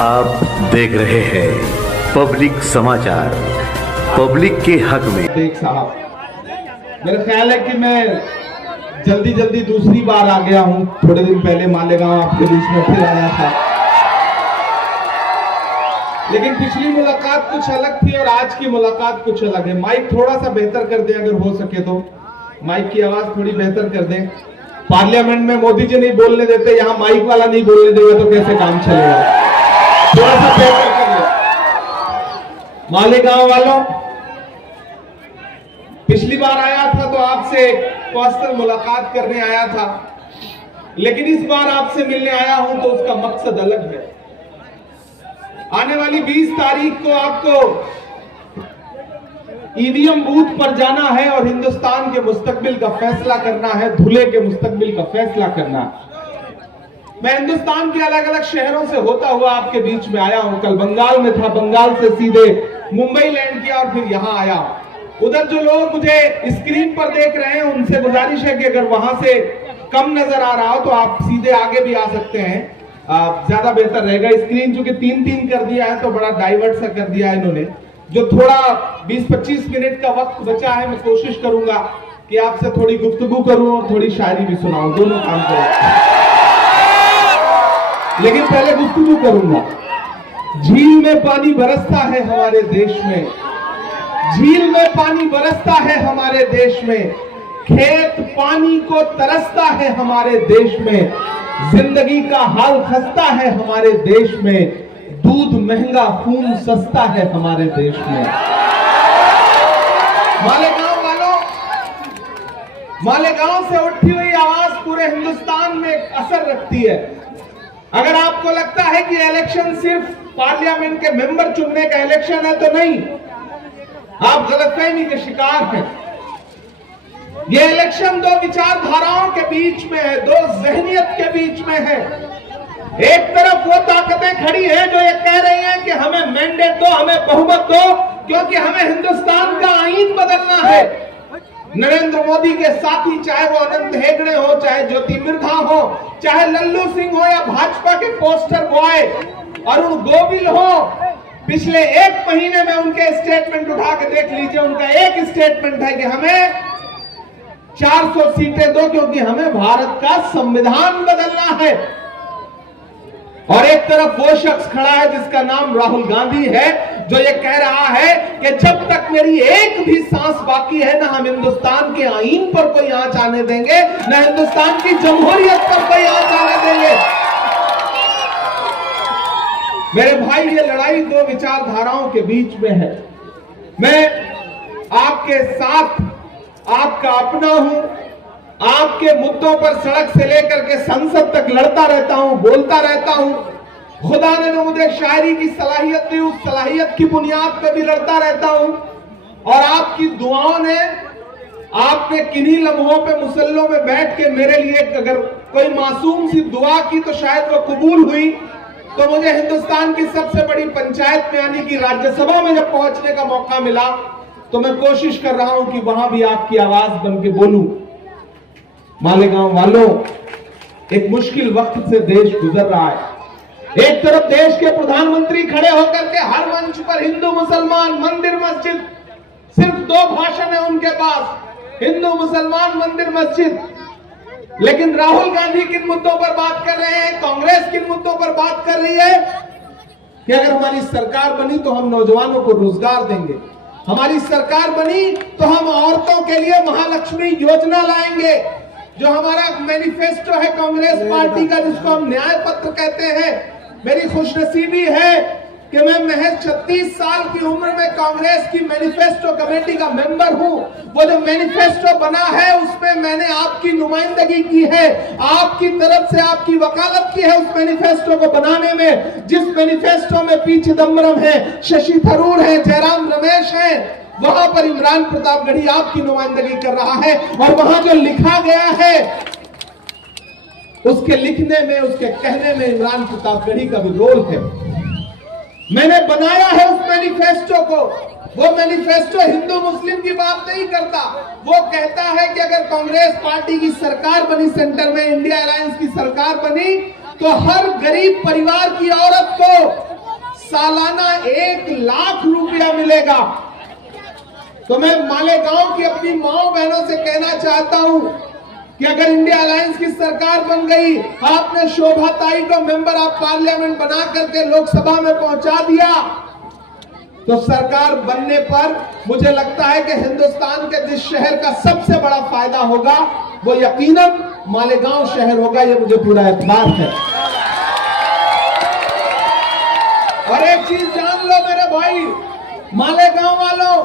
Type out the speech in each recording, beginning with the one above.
आप देख रहे हैं पब्लिक समाचार, पब्लिक के हक में। देख साहब, मेरा ख्याल है कि मैं जल्दी जल्दी दूसरी बार आ गया हूं। थोड़े दिन पहले मालेगांव आपके बीच में फिर आया था, लेकिन पिछली मुलाकात कुछ अलग थी और आज की मुलाकात कुछ अलग है। माइक थोड़ा सा बेहतर कर दें, अगर हो सके तो माइक की आवाज थोड़ी बेहतर कर दें। पार्लियामेंट में मोदी जी नहीं बोलने देते, यहाँ माइक वाला नहीं बोलने देगा तो कैसे काम चलेगा? थोड़ा सा बेहतर कर ले। मालेगांव वालों, पिछली बार आया था तो आपसे पर्सनल मुलाकात करने आया था, लेकिन इस बार आपसे मिलने आया हूं तो उसका मकसद अलग है। आने वाली 20 तारीख को आपको ईवीएम बूथ पर जाना है और हिंदुस्तान के मुस्तकबिल का फैसला करना है, धुले के मुस्तकबिल का फैसला करना है। मैं हिंदुस्तान के अलग अलग शहरों से होता हुआ आपके बीच में आया हूं। कल बंगाल में था, बंगाल से सीधे मुंबई लैंड किया और फिर यहां आया। उधर जो लोग मुझे स्क्रीन पर देख रहे हैं उनसे गुजारिश है कि अगर वहां से कम नजर आ रहा हो तो आप सीधे आगे भी आ सकते हैं, ज्यादा बेहतर रहेगा। स्क्रीन चूंकि 3-3 कर दिया है तो बड़ा डाइवर्ट सा कर दिया है इन्होंने। जो थोड़ा 20-25 मिनट का वक्त बचा है, मैं कोशिश करूंगा कि आपसे थोड़ी गुफ्तगू करूं और थोड़ी शायरी भी सुनाऊं, दोनों काम करूं, लेकिन पहले गुफ्तगू करूंगा। झील में पानी बरसता है हमारे देश में, झील में पानी बरसता है हमारे देश में, खेत पानी को तरसता है हमारे देश में, जिंदगी का हाल खस्ता है हमारे देश में, दूध महंगा खून सस्ता है हमारे देश में। मालेगांव वालों, मालेगांव से उठी हुई आवाज पूरे हिंदुस्तान में एक असर रखती है। अगर आपको लगता है कि इलेक्शन सिर्फ पार्लियामेंट के मेंबर चुनने का इलेक्शन है तो नहीं, आप गलतफहमी के शिकार हैं। यह इलेक्शन दो विचारधाराओं के बीच में है, दो जहनियत के बीच में है। एक तरफ वो ताकतें खड़ी हैं जो ये कह रही हैं कि हमें मैंडेट दो, हमें बहुमत दो, क्योंकि हमें हिंदुस्तान का आईन बदलना है। नरेंद्र मोदी के साथी, चाहे वो अनंत हेगड़े हो, चाहे ज्योति मिर्धा हो, चाहे लल्लू सिंह हो या भाजपा के पोस्टर बॉय अरुण गोविल हो, पिछले 1 महीने में उनके स्टेटमेंट उठा के देख लीजिए। उनका एक स्टेटमेंट है कि हमें 400 सीटें दो क्योंकि हमें भारत का संविधान बदलना है। और एक तरफ वो शख्स खड़ा है जिसका नाम राहुल गांधी है, जो ये कह रहा है कि जब तक मेरी एक भी सांस बाकी है, ना हम हिंदुस्तान के आईन पर कोई आंच आने देंगे, ना हिंदुस्तान की जमहूरियत पर कोई आंच आने देंगे। मेरे भाई, ये लड़ाई दो विचारधाराओं के बीच में है। मैं आपके साथ आपका अपना हूं, आपके मुद्दों पर सड़क से लेकर के संसद तक लड़ता रहता हूं, बोलता रहता हूं। खुदा ने मुझे शायरी की सलाहियत दी, उस सलाहियत की बुनियाद पर भी लड़ता रहता हूं। और आपकी दुआओं ने, आपने किन्हीं लम्हों पे मुसल्लों में बैठ के मेरे लिए अगर कोई मासूम सी दुआ की तो शायद वो कबूल हुई। तो मुझे हिंदुस्तान की सबसे बड़ी पंचायत में यानी कि राज्यसभा में जब पहुंचने का मौका मिला तो मैं कोशिश कर रहा हूं कि वहां भी आपकी आवाज बन के बोलूं। मालेगांव वालों, एक मुश्किल वक्त से देश गुजर रहा है। एक तरफ देश के प्रधानमंत्री खड़े होकर के हर मंच पर हिंदू मुसलमान, मंदिर मस्जिद, सिर्फ 2 भाषण है उनके पास, हिंदू मुसलमान, मंदिर मस्जिद। लेकिन राहुल गांधी किन मुद्दों पर बात कर रहे हैं, कांग्रेस किन मुद्दों पर बात कर रही है कि अगर हमारी सरकार बनी तो हम नौजवानों को रोजगार देंगे, हमारी सरकार बनी तो हम औरतों के लिए महालक्ष्मी योजना लाएंगे। जो हमारा मैनिफेस्टो है कांग्रेस पार्टी का, जिसको हम न्याय पत्र कहते हैं। मेरी खुशनसीबी है कि मैं महज 36 साल की उम्र में कांग्रेस की मैनिफेस्टो कमेटी का मेंबर हूं। वो जो मैनिफेस्टो बना है उसमें मैंने आपकी नुमाइंदगी की है, आपकी तरफ से आपकी वकालत की है उस मैनिफेस्टो को बनाने में। जिस मैनिफेस्टो में पी चिदम्बरम है, शशि थरूर है, जयराम रमेश है, वहां पर इमरान प्रतापगढ़ी आपकी नुमाइंदगी कर रहा है। और वहां जो लिखा गया है उसके लिखने में, उसके कहने में इमरान प्रतापगढ़ी का भी रोल है। मैंने बनाया है उस मैनिफेस्टो को। वो मैनिफेस्टो हिंदू मुस्लिम की बात नहीं करता, वो कहता है कि अगर कांग्रेस पार्टी की सरकार बनी, सेंटर में इंडिया अलायंस की सरकार बनी, तो हर गरीब परिवार की औरत को सालाना 1 लाख रुपया मिलेगा। तो मैं मालेगांव की अपनी माओ बहनों से कहना चाहता हूं कि अगर इंडिया अलायंस की सरकार बन गई, आपने शोभा ताई को मेंबर ऑफ पार्लियामेंट बना करके लोकसभा में पहुंचा दिया, तो सरकार बनने पर मुझे लगता है कि हिंदुस्तान के जिस शहर का सबसे बड़ा फायदा होगा वो यकीनन मालेगांव शहर होगा। ये मुझे पूरा एतबार है। और एक चीज जान लो मेरे भाई मालेगांव वालों,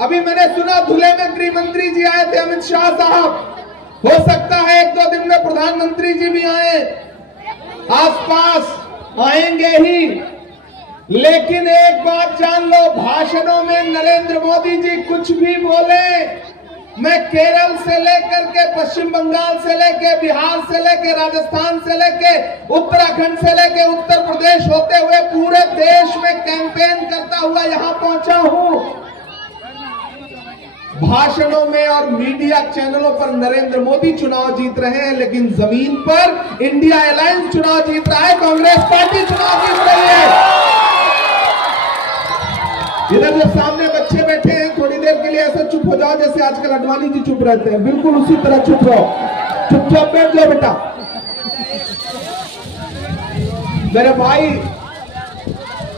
अभी मैंने सुना धुले में गृह मंत्री जी आए थे, अमित शाह साहब। हो सकता है 1-2 दिन में प्रधानमंत्री जी भी आए, आसपास आएंगे ही। लेकिन एक बात जान लो, भाषणों में नरेंद्र मोदी जी कुछ भी बोले, मैं केरल से लेकर के पश्चिम बंगाल से लेके बिहार से लेके राजस्थान से लेके उत्तराखंड से लेके उत्तर प्रदेश होते हुए पूरे देश में कैंपेन करता हुआ यहां पहुंचा हूं। भाषणों में और मीडिया चैनलों पर नरेंद्र मोदी चुनाव जीत रहे हैं, लेकिन जमीन पर इंडिया अलायंस चुनाव जीत रहा है, कांग्रेस पार्टी चुनाव जीत रही है। इधर जो सामने बच्चे बैठे हैं, थोड़ी देर के लिए ऐसे चुप हो जाओ जैसे आजकल अडवाणी जी चुप रहते हैं, बिल्कुल उसी तरह चुप रहो, चुपचाप बैठ जाओ बेटा। मेरे भाई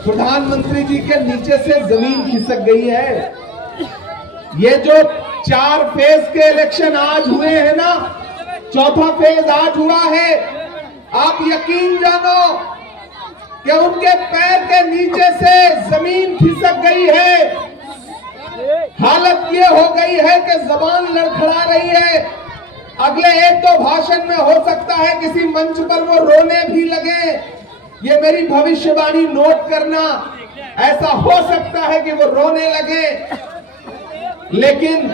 प्रधानमंत्री जी के नीचे से जमीन खिसक गई है। ये जो 4 फेज के इलेक्शन आज हुए हैं ना, 4था फेज आज हुआ है, आप यकीन जानो कि उनके पैर के नीचे से जमीन खिसक गई है। हालत ये हो गई है कि जबान लड़खड़ा रही है। अगले 1-2 भाषण में हो सकता है किसी मंच पर वो रोने भी लगे। ये मेरी भविष्यवाणी नोट करना, ऐसा हो सकता है कि वो रोने लगे। लेकिन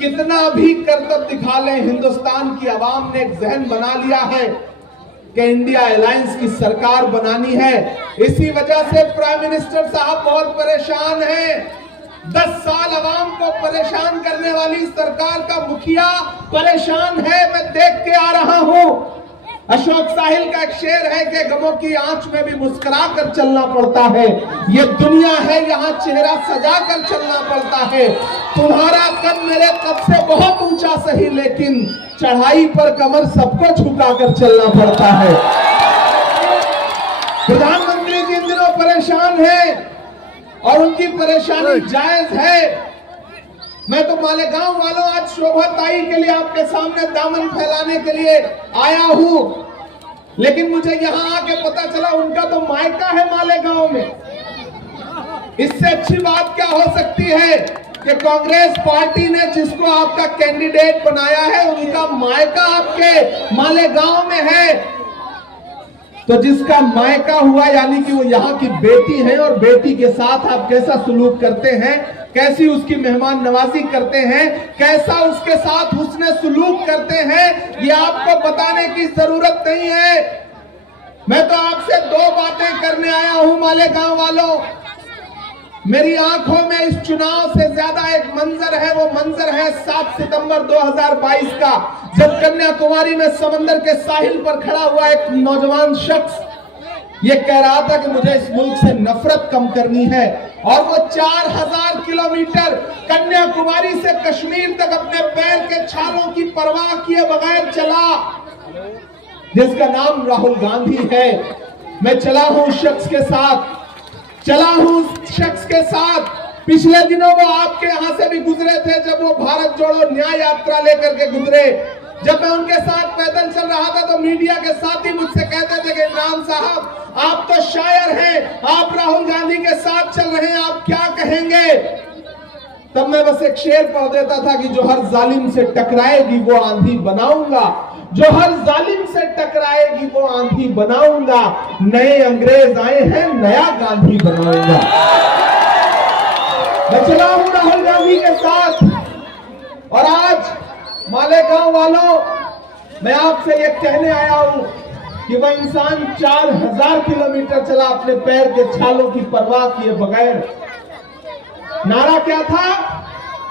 कितना भी करतब दिखा ले, हिंदुस्तान की आवाम ने एक जहन बना लिया है कि इंडिया अलायंस की सरकार बनानी है। इसी वजह से प्राइम मिनिस्टर साहब बहुत परेशान हैं। 10 साल आवाम को परेशान करने वाली सरकार का मुखिया परेशान है, मैं देख के आ रहा हूं। अशोक साहिल का एक शेर है कि गमों की आंच में भी मुस्कुरा कर चलना पड़ता है। ये दुनिया है, यहाँ चेहरा सजा कर चलना पड़ता है। तुम्हारा कद मेरे कद से बहुत ऊंचा सही, लेकिन चढ़ाई पर कमर सबको झुका कर चलना पड़ता है। प्रधानमंत्री जी इन दिनों परेशान हैं और उनकी परेशानी जायज है। मैं तो मालेगांव वालों आज शोभा ताई के लिए आपके सामने दामन फैलाने के लिए आया हूं, लेकिन मुझे यहां आके पता चला उनका तो मायका है मालेगांव में। इससे अच्छी बात क्या हो सकती है कि कांग्रेस पार्टी ने जिसको आपका कैंडिडेट बनाया है उनका मायका आपके मालेगांव में है। तो जिसका मायका हुआ यानी कि वो यहाँ की बेटी है, और बेटी के साथ आप कैसा सलूक करते हैं, कैसी उसकी मेहमान नवाजी करते हैं, कैसा उसके साथ हुस्न सुलूक करते हैं, ये आपको बताने की जरूरत नहीं है। मैं तो आपसे 2 बातें करने आया हूं मालेगांव वालों। मेरी आंखों में इस चुनाव से ज्यादा एक मंजर है, वो मंजर है 7 सितंबर 2022 का, जब कन्याकुमारी में समंदर के साहिल पर खड़ा हुआ एक नौजवान शख्स ये कह रहा था कि मुझे इस मुल्क से नफरत कम करनी है, और वो 4000 किलोमीटर कन्याकुमारी से कश्मीर तक अपने पैर के छालों की परवाह किए बगैर चला, जिसका नाम राहुल गांधी है। मैं चला हूं उस शख्स के साथ, पिछले दिनों वो आपके यहां से भी गुजरे थे, जब वो भारत जोड़ो न्याय यात्रा लेकर के गुजरे। जब मैं उनके साथ पैदल चल रहा था तो मीडिया के साथी मुझसे कहते थे कि इमरान साहब आप तो शायर हैं, आप राहुल गांधी के साथ चल रहे हैं, आप क्या कहेंगे? तब मैं बस एक शेर पढ़ देता था कि जो हर जालिम से टकराएगी वो आंधी बनाऊंगा, जो हर जालिम से टकराएगी वो आंधी बनाऊंगा, नए अंग्रेज आए हैं नया गांधी बनाऊंगा। मैं चला हूं राहुल गांधी के साथ, और आज मालेगांव वालों मैं आपसे ये कहने आया हूं कि वह इंसान 4000 किलोमीटर चला अपने पैर के छालों की परवाह किए बगैर। नारा क्या था?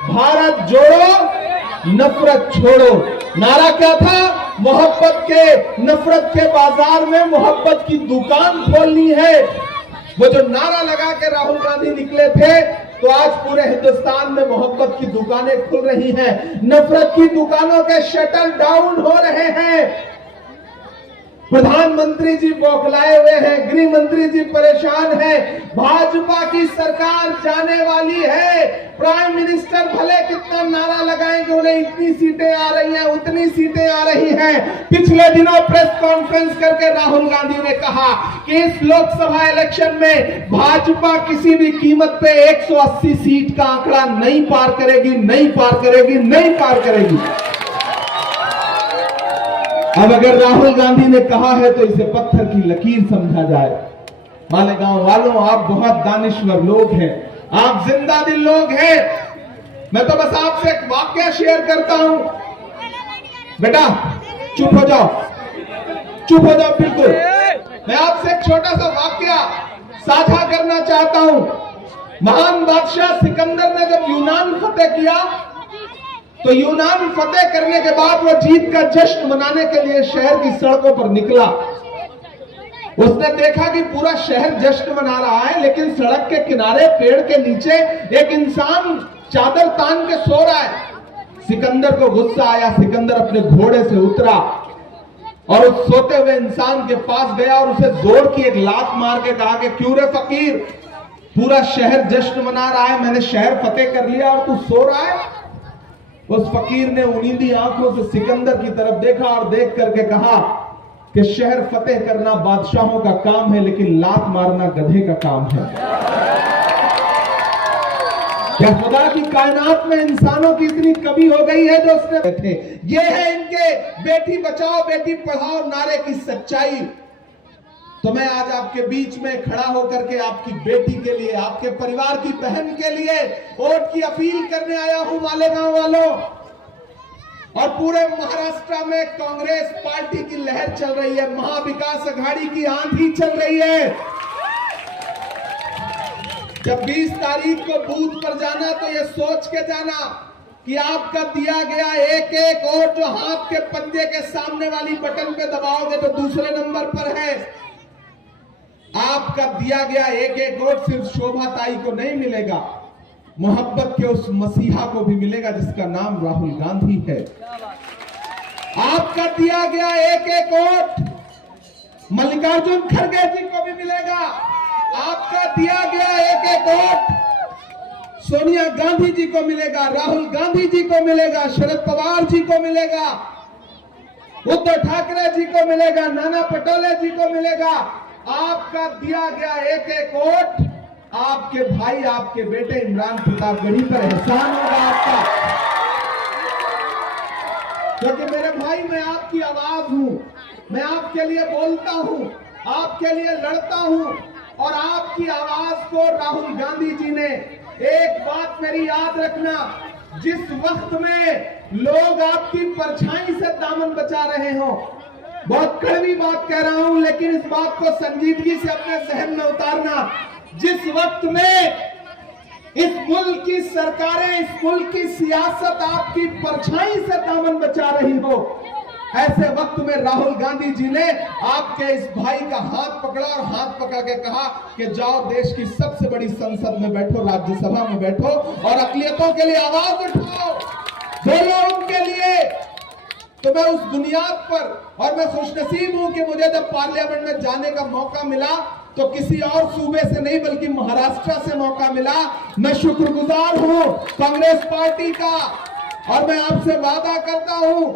भारत जोड़ो नफरत छोड़ो। नारा क्या था? मोहब्बत के नफरत के बाजार में मोहब्बत की दुकान खोलनी है। वो जो नारा लगा के राहुल गांधी निकले थे, तो आज पूरे हिंदुस्तान में मोहब्बत की दुकानें खुल रही हैं, नफरत की दुकानों के शटर डाउन हो रहे हैं। प्रधानमंत्री जी बौखलाए हुए हैं, गृह मंत्री जी परेशान हैं। भाजपा की सरकार जाने वाली है। प्राइम मिनिस्टर भले कितना नारा लगाएंगे, उन्हें इतनी सीटें आ रही हैं, उतनी सीटें आ रही हैं। पिछले दिनों प्रेस कॉन्फ्रेंस करके राहुल गांधी ने कहा कि इस लोकसभा इलेक्शन में भाजपा किसी भी कीमत पे 180 सीट का आंकड़ा नहीं पार करेगी, नहीं पार करेगी, नहीं पार करेगी। अब अगर राहुल गांधी ने कहा है तो इसे पत्थर की लकीर समझा जाए। मालेगांव वालों, आप बहुत दानिश्वर लोग हैं, आप जिंदा दिल लोग हैं। मैं तो बस आपसे एक वाक्य शेयर करता हूं। बेटा चुप हो जाओ, चुप हो जाओ बिल्कुल। मैं आपसे एक छोटा सा वाक्य साझा करना चाहता हूं। महान बादशाह सिकंदर ने जब यूनान फतेह किया, तो यूनान फतेह करने के बाद वो जीत का जश्न मनाने के लिए शहर की सड़कों पर निकला। उसने देखा कि पूरा शहर जश्न मना रहा है, लेकिन सड़क के किनारे पेड़ के नीचे एक इंसान चादर तान के सो रहा है। सिकंदर को गुस्सा आया। सिकंदर अपने घोड़े से उतरा और उस सोते हुए इंसान के पास गया और उसे जोर की एक लात मार के कहा कि क्यों रे फकीर, पूरा शहर जश्न मना रहा है, मैंने शहर फतेह कर लिया और तू सो रहा है। उस फकीर ने उनींदी आंखों से सिकंदर की तरफ देखा और देख करके कहा कि शहर फतेह करना बादशाहों का काम है, लेकिन लात मारना गधे का काम है। क्या खुदा की कायनात में इंसानों की इतनी कमी हो गई है जो उसने थे। ये है इनके बेटी बचाओ बेटी पढ़ाओ नारे की सच्चाई। तो मैं आज आपके बीच में खड़ा होकर के आपकी बेटी के लिए, आपके परिवार की बहन के लिए वोट की अपील करने आया हूं। मालेगांव वालों और पूरे महाराष्ट्र में कांग्रेस पार्टी की लहर चल रही है, महाविकास अघाड़ी की आंधी चल रही है। जब 20 तारीख को बूथ पर जाना तो ये सोच के जाना कि आपका दिया गया एक एक वोट जो हाथ के पंजे के सामने वाली बटन पे दबाओगे तो दूसरे नंबर पर है। आपका दिया गया एक एक वोट सिर्फ शोभा ताई को नहीं मिलेगा, मोहब्बत के उस मसीहा को भी मिलेगा जिसका नाम राहुल गांधी है। आपका दिया गया एक एक वोट मल्लिकार्जुन खड़गे जी को भी मिलेगा। आपका दिया गया एक एक वोट सोनिया गांधी जी को मिलेगा, राहुल गांधी जी को मिलेगा, शरद पवार जी को मिलेगा, उद्धव ठाकरे जी को मिलेगा, नाना पटोले जी को मिलेगा। आपका दिया गया एक एक वोट आपके भाई, आपके बेटे इमरान प्रतापगढ़ी पर एहसान होगा आपका। क्योंकि मेरे भाई, मैं आपकी आवाज हूं, मैं आपके लिए बोलता हूं, आपके लिए लड़ता हूं। और आपकी आवाज को राहुल गांधी जी ने, एक बात मेरी याद रखना, जिस वक्त में लोग आपकी परछाई से दामन बचा रहे हो, बहुत कड़वी बात कह रहा हूं लेकिन इस बात को संजीदगी से अपने जहन में उतारना, जिस वक्त में इस मुल्क की सरकारें, इस मुल्क की सियासत आपकी परछाई से दामन बचा रही हो, ऐसे वक्त में राहुल गांधी जी ने आपके इस भाई का हाथ पकड़ा और हाथ पकड़ के कहा कि जाओ देश की सबसे बड़ी संसद में बैठो, राज्यसभा में बैठो और अक़लियतों के लिए आवाज उठाओ, बोलो उनके लिए। तो मैं उस बुनियाद पर, और मैं खुशनसीब हूं कि मुझे जब पार्लियामेंट में जाने का मौका मिला तो किसी और सूबे से नहीं बल्कि महाराष्ट्र से मौका मिला। मैं शुक्रगुजार हूं कांग्रेस पार्टी का और मैं आपसे वादा करता हूं,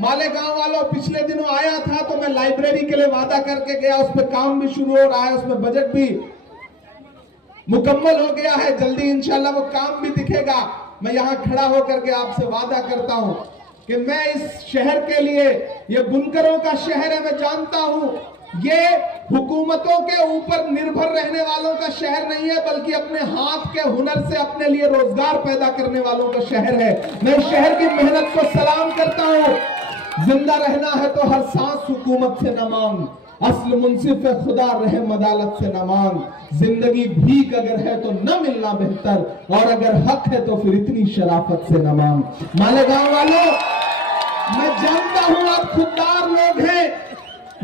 मालेगांव वालों, पिछले दिनों आया था तो मैं लाइब्रेरी के लिए वादा करके गया, उस पर काम भी शुरू हो रहा है, उसमें बजट भी मुकम्मल हो गया है, जल्दी इंशाल्लाह वो काम भी दिखेगा। मैं यहां खड़ा होकर के आपसे वादा करता हूं कि मैं इस शहर के लिए, ये बुनकरों का शहर है, मैं जानता हूं ये हुकूमतों के ऊपर निर्भर रहने वालों का शहर नहीं है बल्कि अपने हाथ के हुनर से अपने लिए रोजगार पैदा करने वालों का शहर है। मैं इस शहर की मेहनत को सलाम करता हूं। जिंदा रहना है तो हर सांस हुकूमत से न मांग, असल मुंसिफ खुदा रहम अदालत से न मांग, जिंदगी भीख अगर है तो न मिलना बेहतर, और अगर हक है तो फिर इतनी शराफत से न मांग। मालेगांव वालों, मैं जानता हूं आप खुददार लोग हैं,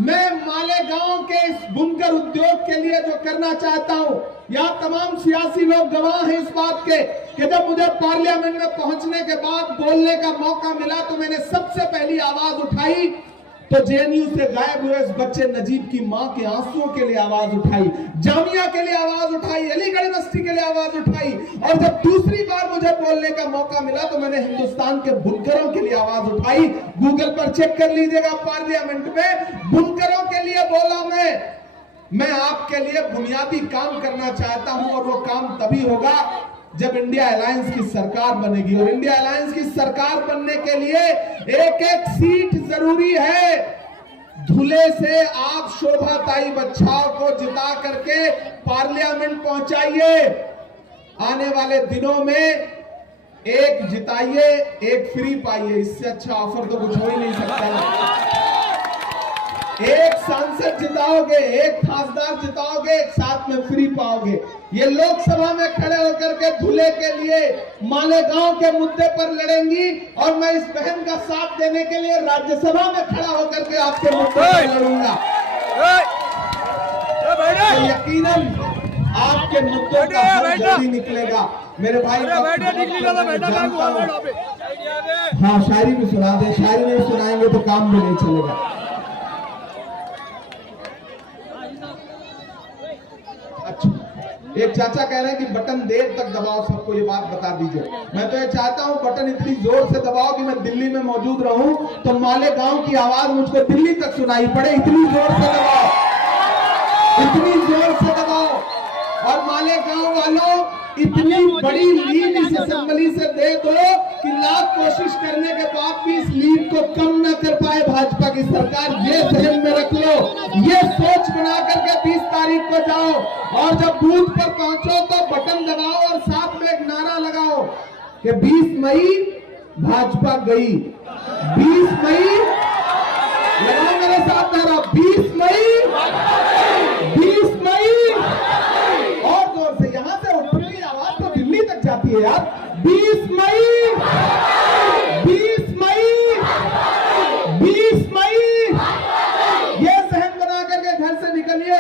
मैं मालेगांव के इस बुनकर उद्योग के लिए जो करना चाहता हूं, यहाँ तमाम सियासी लोग गवाह हैं इस बात के कि जब मुझे पार्लियामेंट में पहुंचने के बाद बोलने का मौका मिला तो मैंने सबसे पहली आवाज उठाई तो जेएनयू से गायब हुए इस बच्चे नजीब की मां के आंसुओं के लिए आवाज उठाई, जामिया के लिए आवाज उठाई, अलीगढ़ यूनिवर्सिटी के लिए आवाज उठाई, और जब दूसरी बार मुझे बोलने का मौका मिला तो मैंने हिंदुस्तान के बुनकरों के लिए आवाज उठाई। गूगल पर चेक कर लीजिएगा, पार्लियामेंट में बुनकरों के लिए बोला मैं आपके लिए बुनियादी काम करना चाहता हूं और वो काम तभी होगा जब इंडिया अलायंस की सरकार बनेगी। और इंडिया अलायंस की सरकार बनने के लिए एक एक सीट जरूरी है। धुले से आप शोभाताई बच्छाव को जिता करके पार्लियामेंट पहुंचाइए। आने वाले दिनों में एक जिताइए एक फ्री पाइए, इससे अच्छा ऑफर तो कुछ हो ही नहीं सकता। एक सांसद जिताओगे, एक खासदार जिताओगे, एक साथ में फ्री पाओगे। ये लोकसभा में खड़े होकर के धुले के लिए मालेगांव के मुद्दे पर लड़ेंगी और मैं इस बहन का साथ देने के लिए राज्यसभा में खड़ा होकर के आपके मुद्दे पर लड़ूंगा। तो यकीनन आपके मुद्दों का हल जल्दी निकलेगा। मेरे भाई हाँ, शायरी भी सुना दे, शायरी नहीं सुनाएंगे तो काम भी नहीं चलेगा। अच्छा, एक चाचा कह रहे हैं कि बटन देर तक दबाओ, सबको ये बात बता दीजिए। मैं तो ये चाहता हूं बटन इतनी जोर से दबाओ कि मैं दिल्ली में मौजूद रहूं तो मालेगांव की आवाज मुझको दिल्ली तक सुनाई पड़े। इतनी जोर से दबाओ, इतनी जोर से दबाओ। और मालेगांव वालों, इतनी बड़ी लीड इस असेंबली से दे दो कि लाख कोशिश करने के बाद भी इस लीड को कम न कर पाए भाजपा की सरकार। ये जहन में रख लो, ये सोच बना करके 20 तारीख को जाओ और जब बूथ पर पहुंचो तो बटन दबाओ और साथ में एक नारा लगाओ कि 20 मई भाजपा गई। 20 मई लगाओ मेरे साथ नारा, 20 मई, 20 मई। और जोर से, यहां से उठती आवाज तो दिल्ली तक जाती है यार। 20 मई, 20 मई, 20 मई। ये सहन बना करके घर से निकलिए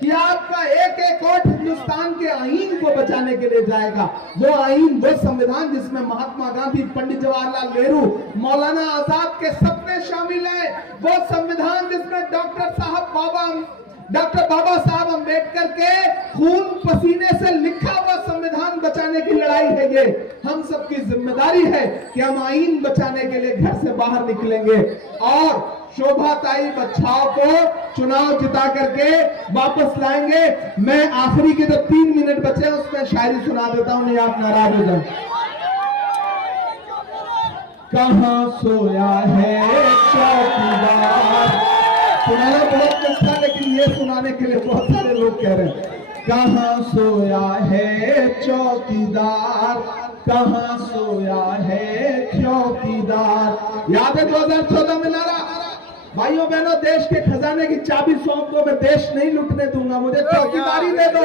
कि आपका एक एक वोट हिंदुस्तान के आईन को बचाने के लिए जाएगा। वो आईन, वो संविधान जिसमें महात्मा गांधी, पंडित जवाहरलाल नेहरू, मौलाना आजाद के सपने शामिल हैं। वो संविधान जिसमें डॉक्टर बाबा साहब अम्बेडकर के खून पसीने से लिखा हुआ संविधान बचाने की लड़ाई है। ये हम सबकी जिम्मेदारी है कि हम आईन बचाने के लिए घर से बाहर निकलेंगे और शोभाताई बच्छाव को चुनाव जिता करके वापस लाएंगे। मैं आखिरी के जो 3 मिनट बचे उसमें शायरी सुना देता हूं, नहीं आप नाराज हो जाए। कहां सोया है चौकीदार, सुनाना बहुत कष्ट है लेकिन ये सुनाने के लिए बहुत सारे लोग कह रहे हैं। कहां सोया है चौकीदार, कहां सोया है चौकीदार। याद है 2014 में नारा, भाइयों बहनों, देश के खजाने की चाबी सौंप दो, मैं देश नहीं लुटने दूंगा, मुझे चौकीदारी दे दो।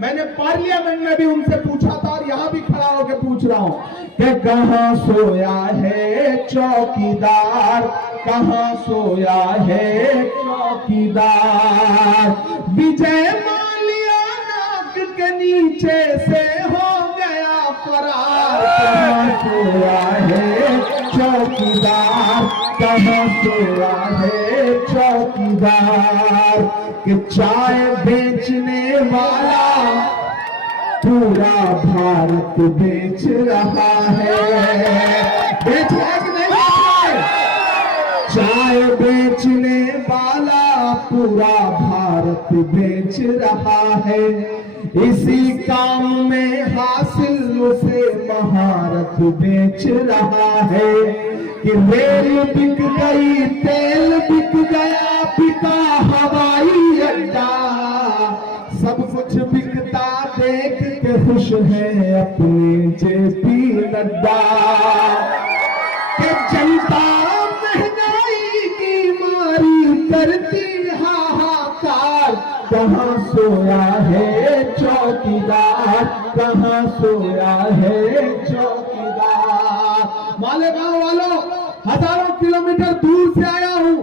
मैंने पार्लियामेंट में भी उनसे पूछा था और यहां भी खड़ा होकर पूछ रहा हूं कि कहां सोया है चौकीदार, कहां सोया है चौकीदार। विजय माल्या नाक के नीचे से हो गया फरार। कहां सोया है चौकीदार, कहां सोया है चौकीदार। कि चाय बेचने वाला पूरा भारत बेच रहा है। बेच रहा है कि नहीं बेच रहा है? चाय बेचने वाला पूरा भारत बेच रहा है। इसी काम में हासिल उसे महारत बेच रहा है। कि रेल बिक गई, तेल बिक गया, बिका हवाई अड्डा। सब कुछ बिकता देख के खुश है अपने जेपी नड्डा। कि जनता महंगाई की मारी करती हाहाकार। कहां सोया है चौकीदार, कहां सोया है चौकीदार। मालेगांव वालों, हजारों किलोमीटर दूर से आया हूं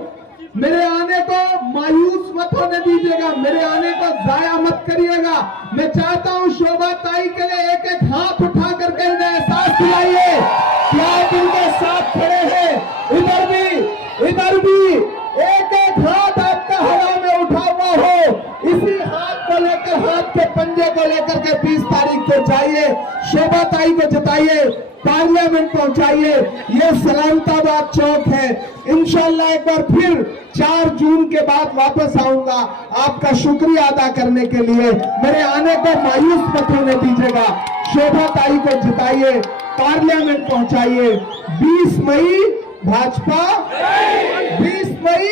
मेरे आने को मायूस मत होने दीजिएगा, मेरे आने को जाया मत करिएगा। मैं चाहता हूं शोभा ताई के लिए एक एक हाथ उठा करके इन्हें एहसास दिलाइए कि आप इनके साथ खड़े हैं। इधर भी एक एक हाथ आपका हवा में उठा हुआ हो, इसी हाथ को लेकर, हाथ के पंजे को लेकर के 20 तारीख को जाइए, शोभा ताई को जिताइए, पार्लियामेंट पहुंचाइए। ये सलामताबाद चौक है। इंशाल्लाह एक बार फिर 4 जून के बाद वापस आऊंगा आपका शुक्रिया अदा करने के लिए। मेरे आने को मायूस मत होने दीजिएगा। शोभा ताई को जिताइए, पार्लियामेंट पहुंचाइए। 20 मई भाजपा, 20 मई